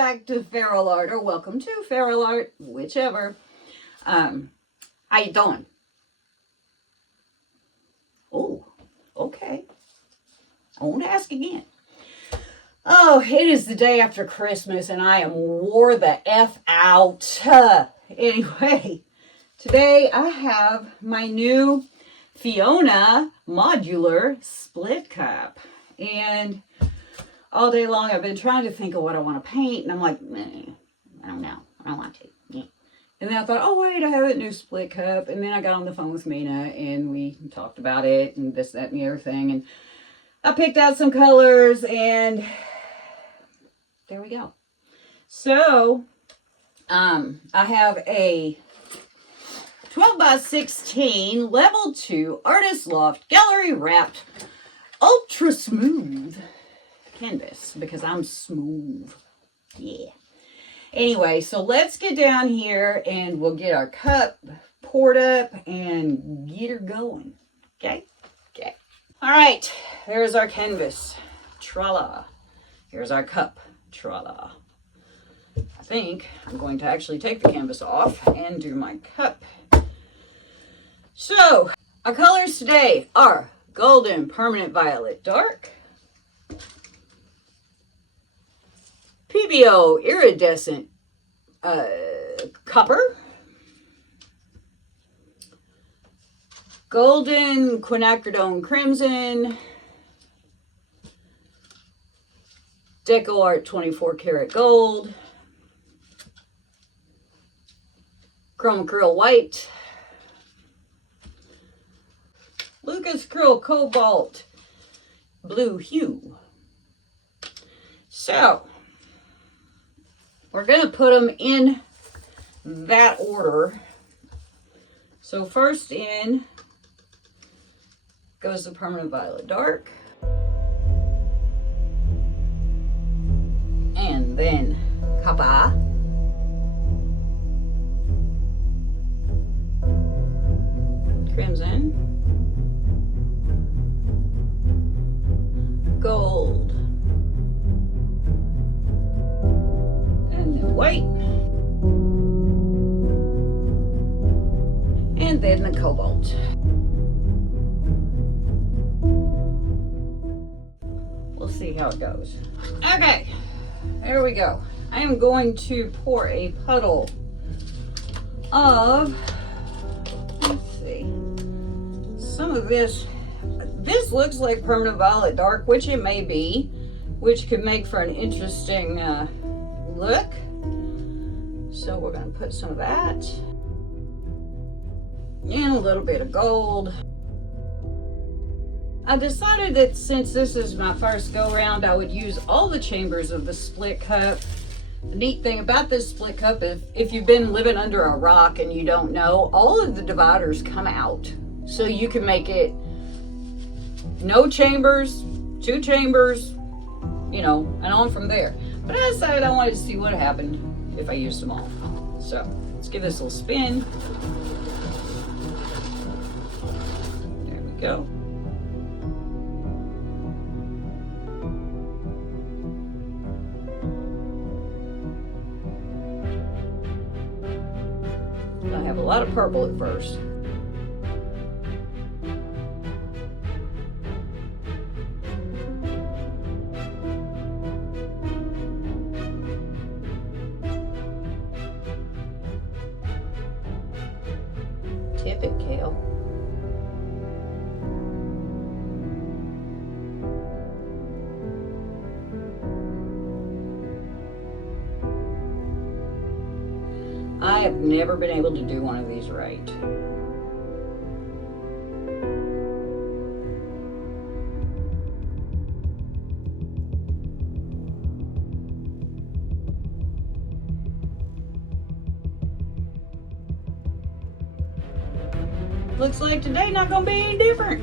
back to Feral Art, or welcome to Feral Art, whichever. How you doing? Oh, okay. I won't ask again. Oh, it is the day after Christmas and I am wore the F out. Anyway, today I have my new Fiona Modular Split Cup. And all day long I've been trying to think of what I want to paint. And I'm like, I don't know. I don't want to. Yeah. And then I thought, oh wait, I have a new split cup. And then I got on the phone with Mina and we talked about it and this, that, and the other thing. And I picked out some colors and there we go. So, I have a 12 by 16 level 2 Artist Loft gallery wrapped ultra smooth canvas because I'm smooth. Yeah. Anyway, so let's get down here and we'll get our cup poured up and get her going. Okay? Okay. All right. There's our canvas. Tra-la. Here's our cup. Tra-la. I think I'm going to actually take the canvas off and do my cup. So, our colors today are Golden Permanent Violet Dark, PBO Iridescent Copper, Golden Quinacridone Crimson, Deco Art 24 Karat Gold, Chroma Acryl White, Lucas Acryl Cobalt Blue Hue. So, we're going to put them in that order. So first in goes the Permanent Violet Dark. And then Copper. Crimson. Gold. And then white. And then the cobalt. We'll see how it goes. Okay, there we go. I am going to pour a puddle of, let's see, some of this. This looks like Permanent Violet Dark, which it may be, which could make for an interesting look. So we're going to put some of that and a little bit of gold. I decided that since this is my first go round, I would use all the chambers of the split cup. The neat thing about this split cup is if you've been living under a rock and you don't know, all of the dividers come out. So you can make it no chambers, 2 chambers, you know, and on from there. But I decided I wanted to see what happened if I used them all. So let's give this a little spin. There we go. I have a lot of purple at first. Tip it, Kale. I have never been able to do one of these right. Looks like today not gonna be any different.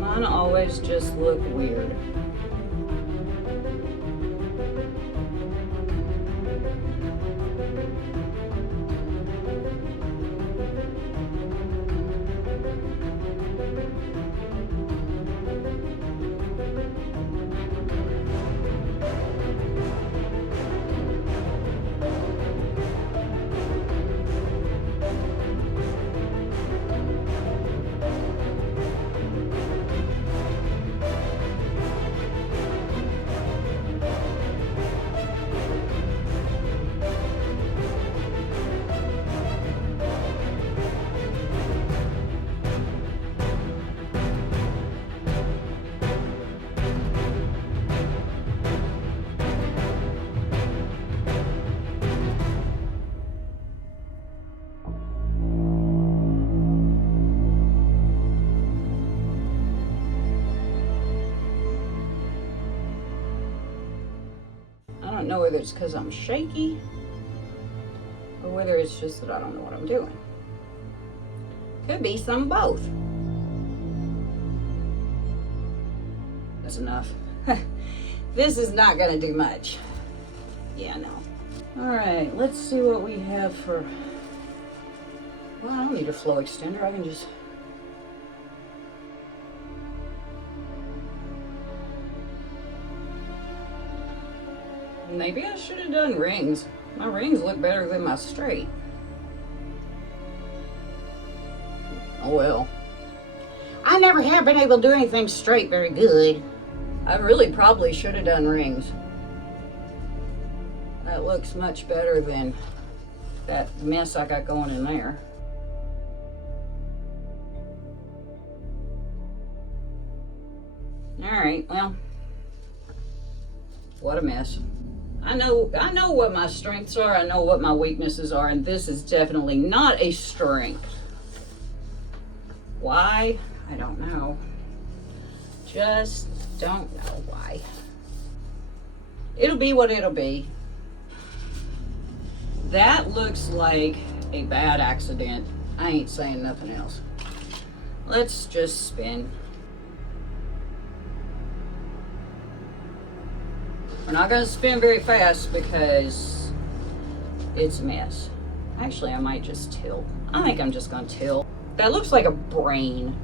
Mine always just look weird. don't know whether it's because I'm shaky or whether it's just that I don't know what I'm doing. Could be some of both. That's enough. This is not gonna do much. Yeah, no. All right, let's see what we have for, well, I don't need a flow extender. I can just, maybe I should have done rings. My rings look better than my straight. Oh well. I never have been able to do anything straight very good. I really probably should have done rings. That looks much better than that mess I got going in there. All right, well, what a mess. I know what my strengths are, I know what my weaknesses are, and this is definitely not a strength. Why? I don't know. Just don't know why. It'll be what it'll be. That looks like a bad accident. I ain't saying nothing else. Let's just spin. We're not gonna spin very fast because it's a mess. Actually, I might just tilt. I think I'm just gonna tilt. That looks like a brain.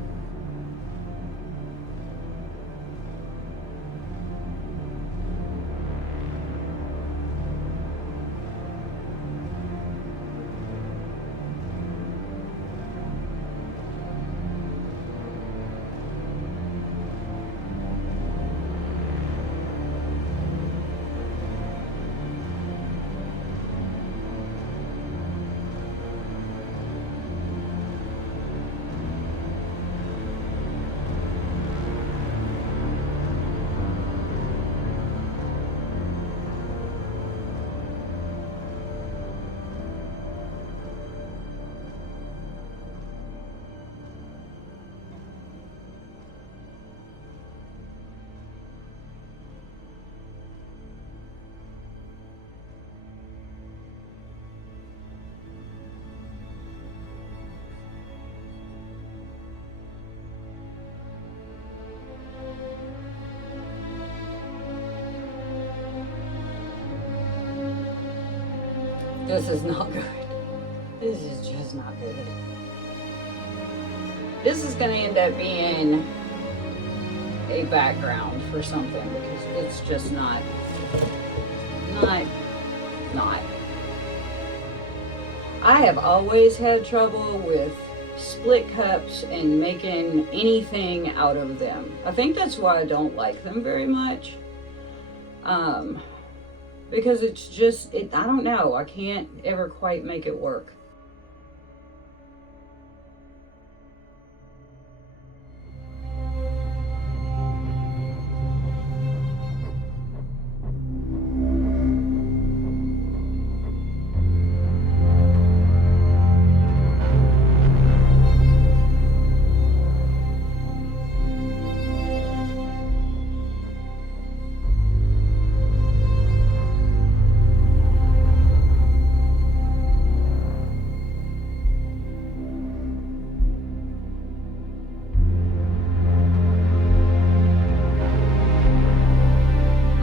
This is not good. This is just not good. This is gonna end up being a background for something because it's just not. I have always had trouble with split cups and making anything out of them. I think that's why I don't like them very much. Because it's just, I don't know, I can't ever quite make it work.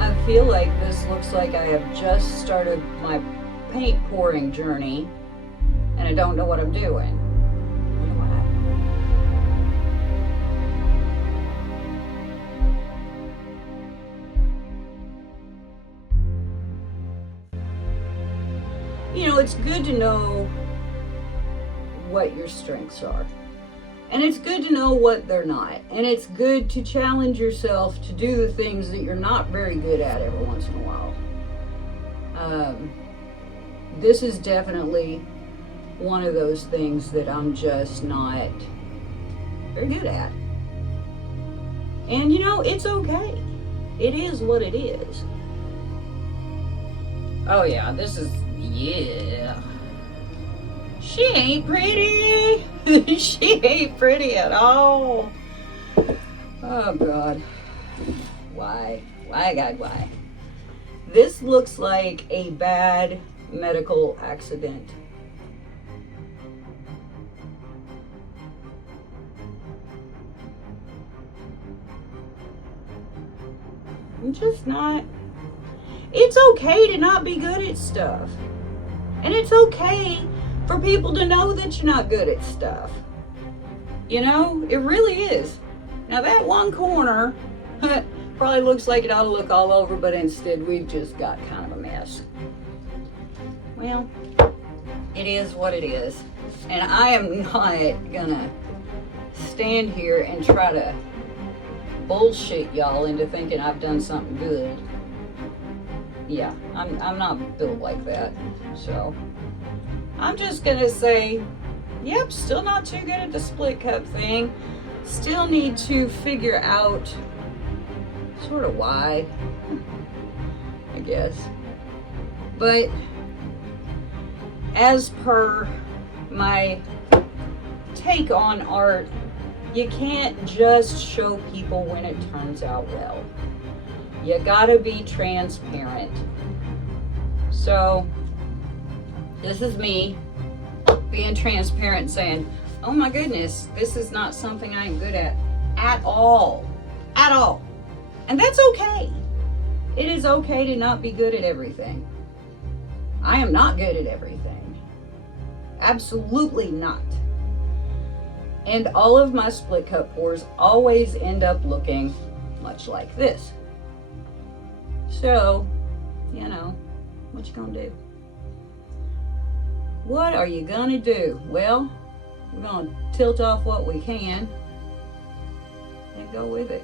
I feel like this looks like I have just started my paint pouring journey and I don't know what I'm doing. You know, it's good to know what your strengths are. And it's good to know what they're not. And it's good to challenge yourself to do the things that you're not very good at every once in a while. This is definitely one of those things that I'm just not very good at. And you know, it's okay. It is what it is. Oh yeah, this is, yeah. She ain't pretty. She ain't pretty at all. Oh God. Why? Why, God, why? This looks like a bad medical accident. I'm just not. It's okay to not be good at stuff. And it's okay for people to know that you're not good at stuff. You know, it really is. Now that one corner probably looks like it ought to look all over, but instead we've just got kind of a mess. Well, it is what it is. And I am not gonna stand here and try to bullshit y'all into thinking I've done something good. Yeah, I'm not built like that. So I'm just gonna say, yep, still not too good at the split cup thing. Still need to figure out sort of why, I guess. But as per my take on art, you can't just show people when it turns out well. You gotta be transparent. So this is me being transparent, saying, oh my goodness, this is not something I'm good at all. At all. And that's okay. It is okay to not be good at everything. I am not good at everything. Absolutely not. And all of my split cup pours always end up looking much like this. So, you know, what you gonna do? What are you gonna do? Well, we're gonna tilt off what we can and go with it.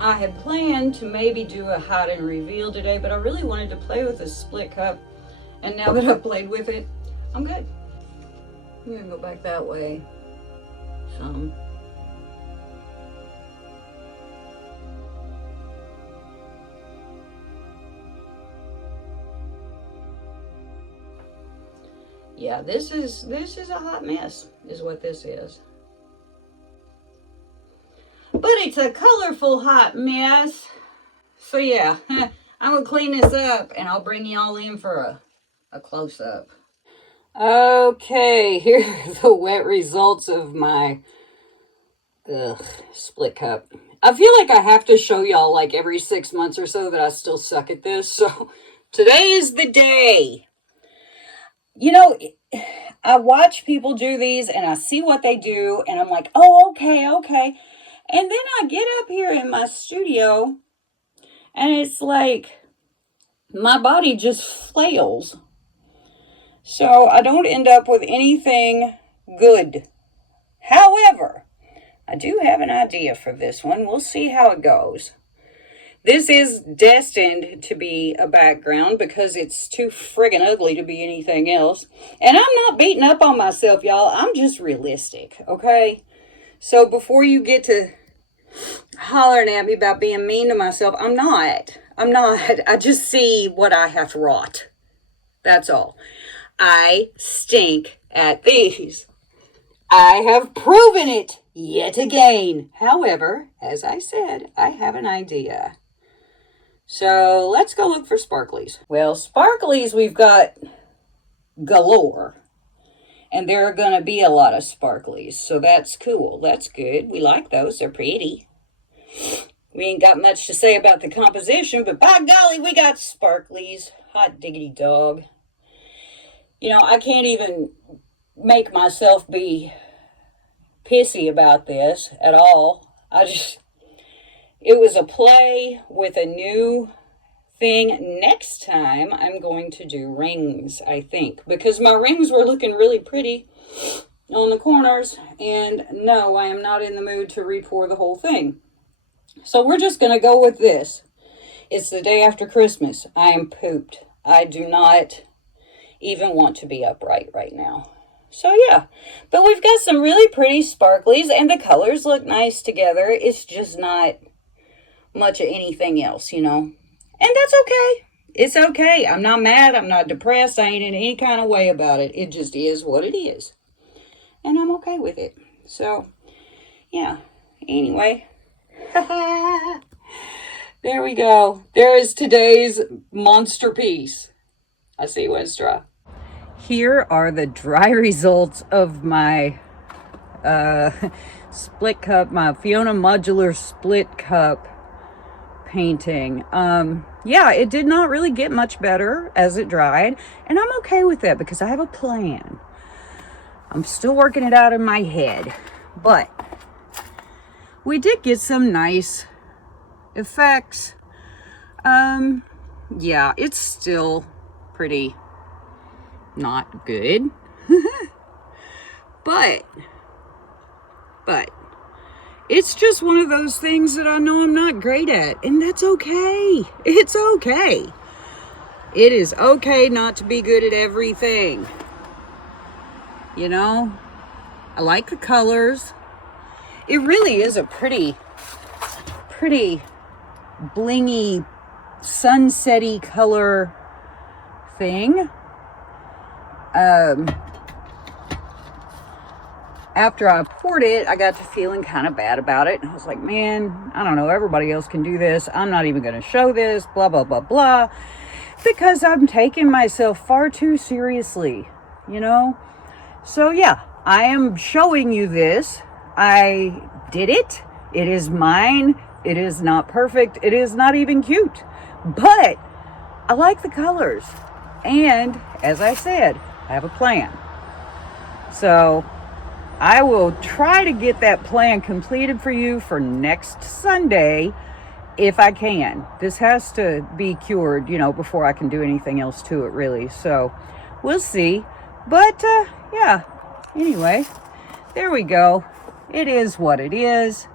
I had planned to maybe do a hide and reveal today, but I really wanted to play with this split cup. And now that I've played with it, I'm good. I'm gonna go back that way some. Yeah, this is a hot mess, is what this is. But it's a colorful hot mess. So yeah, I'm gonna clean this up and I'll bring y'all in for a close-up. Okay, here are the wet results of my split cup. I feel like I have to show y'all like every 6 months or so that I still suck at this. So today is the day. You know, I watch people do these and I see what they do and I'm like, oh, okay. And then I get up here in my studio and it's like my body just flails. So I don't end up with anything good. However, I do have an idea for this one. We'll see how it goes. This is destined to be a background because it's too friggin' ugly to be anything else. And I'm not beating up on myself, y'all. I'm just realistic, okay? So before you get to hollering at me about being mean to myself, I'm not. I just see what I have wrought. That's all. I stink at these. I have proven it yet again. However, as I said, I have an idea. So let's go look for sparklies. Well, sparklies we've got galore. And there are going to be a lot of sparklies. So that's cool. That's good. We like those. They're pretty. We ain't got much to say about the composition, but by golly, we got sparklies. Hot diggity dog. You know, I can't even make myself be pissy about this at all. It was a play with a new thing. Next time I'm going to do rings, I think, because my rings were looking really pretty on the corners, and no, I am not in the mood to re-pour the whole thing. So we're just going to go with this. It's the day after Christmas. I am pooped. I do not even want to be upright right now. So yeah, but we've got some really pretty sparklies and the colors look nice together. It's just not much of anything else, you know. And that's okay. It's okay. I'm not mad. I'm not depressed. I ain't in any kind of way about it. It just is what it is. And I'm okay with it. So, yeah. Anyway. There we go. There is today's monster piece. I see you, Westra. Here are the dry results of my split cup, my Fiona Modular Split Cup painting. Yeah, it did not really get much better as it dried, and I'm okay with that because I have a plan. I'm still working it out in my head, but we did get some nice effects. Yeah, it's still pretty not good. but it's just one of those things that I know I'm not great at, and that's okay. It's okay. It is okay not to be good at everything. You know, I like the colors. It really is a pretty blingy, sunsetty color thing. After I poured it, I got to feeling kind of bad about it. And I was like, man, I don't know, everybody else can do this. I'm not even going to show this, blah, blah, blah, blah. Because I'm taking myself far too seriously, you know? So yeah, I am showing you this. I did it. It is mine. It is not perfect. It is not even cute. But I like the colors. And as I said, I have a plan. So I will try to get that plan completed for you for next Sunday if I can. This has to be cured, you know, before I can do anything else to it, really. So we'll see. But yeah, anyway, there we go. It is what it is.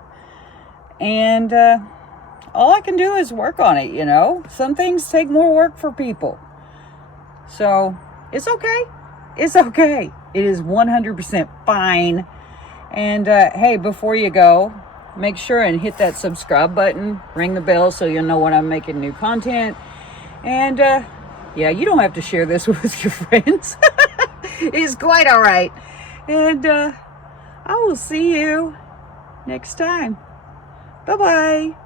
And all I can do is work on it, you know. Some things take more work for people. So it's okay. It's okay. It is 100% fine. And hey, before you go, make sure and hit that subscribe button, ring the bell so you'll know when I'm making new content. And yeah, you don't have to share this with your friends. It's quite all right. And I will see you next time. Bye-bye.